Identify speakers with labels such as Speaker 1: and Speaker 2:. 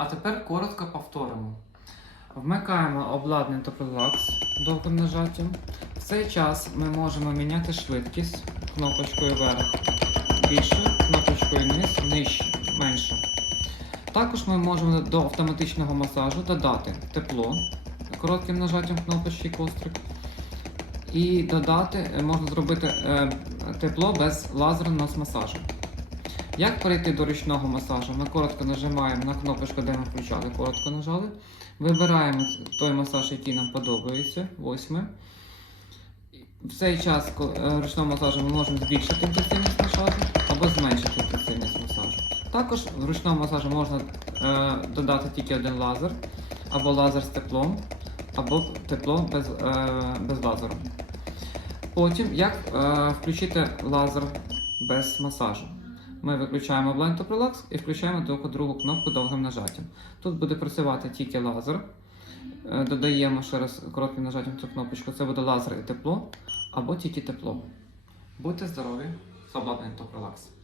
Speaker 1: А тепер коротко повторимо. Вмикаємо обладнання Toprelax довгим нажаттям. В цей час ми можемо міняти швидкість кнопочкою вверх більше, кнопочкою низ, нижче, менше. Також ми можемо до автоматичного масажу додати тепло коротким нажаттям кнопочки кострик. І додати е, можна зробити е, тепло без лазерного масажу. Як перейти до ручного масажу? Ми коротко нажимаємо на кнопочку, де ми включали, коротко нажали. Вибираємо той масаж, який нам подобається, восьме. В цей час е, ручного масажу ми можемо збільшити інтенсивність масажу або зменшити інтенсивність масажу. Також в ручному масажу можна е, додати тільки один лазер, або лазер з теплом, або тепло без, е, без лазеру. Потім, як е, включити лазер без масажу? Ми виключаємо Blind to Relax і включаємо другу, кнопку довгим нажаттям. Тут буде працювати тільки лазер. Е, Додаємо ще раз коротким нажаттям цю кнопочку. Це буде лазер і тепло, або тільки тепло. Будьте здорові! свободний Relax.